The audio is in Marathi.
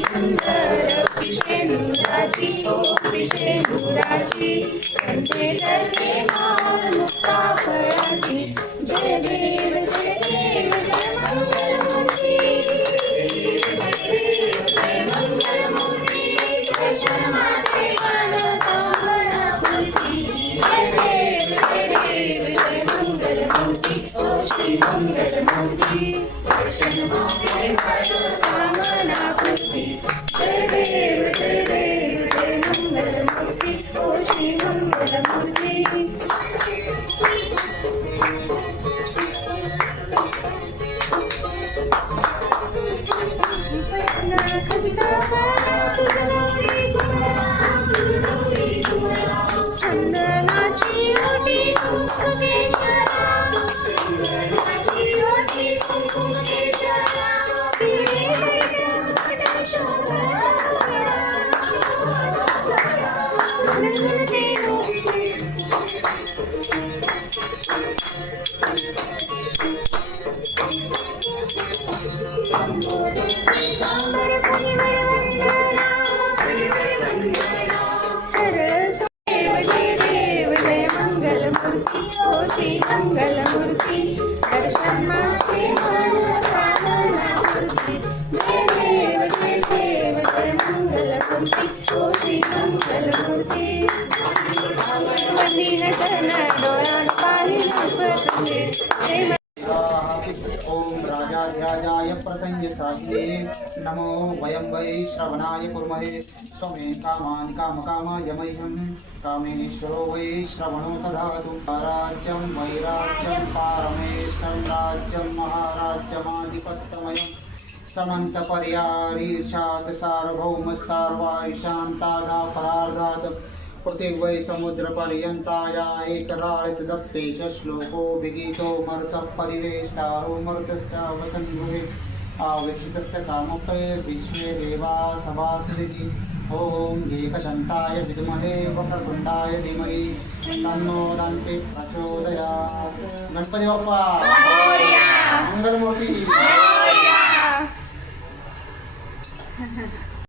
सुंदर विष्णुराची विष्णुराची कंठे धरले माळ मुक्ता फळाची जय देव जय देव जय मंगलमूर्ती जय मंगलमूर्ती दर्शन माते कामनापूर्ती जय देव जय मंगलमूर्ती ओ श्री मंगलमूर्ती दर्शन माते कामनापूर्ती जय देव जय मंगलमूर्ती ओ श्री मंगलमूर्ती चंदनाची ओटी कुंकुमेश्वरा चंदनाची ओटी कुंकुमेश्वरा मंगलमूर्ती दर्शन माते कामनापूर्ती जय देव जय मंगलमूर्ती ओ श्री मंगलमूर्ती वंदीन चरण डोळ्यात पाहिजे ओम राजाधिराजाय प्रसन्न साहिने नमो वयं वै श्रवणाय कुर्महे स्वमे कामानि कामकामाय मह्यं कामेश्वरो वै श्रवणो दधातु राज्यं वैराज्यं पारमेष्ठं राज्यं महाराज्यमाधिपत्यमयं समन्तपर्यारीर्षात् सार्वभौम सार्वायुषान्तादापरार्धात् पृथिवै समुद्रपर्यन्ताया एकराळितदप्पेश श्लोको विगीतो मरुतः परिवेष्टारो मरुतस्य वसन्गृहे आवेक्षितस्य कामपे विश्वे देवा सभासदिति ॐ एकदन्ताय विद्महे वक्रतुण्डाय धीमहि तन्नो दन्ति प्रचोदयात्। गणपती बाप्पा मंगलमूर्ती।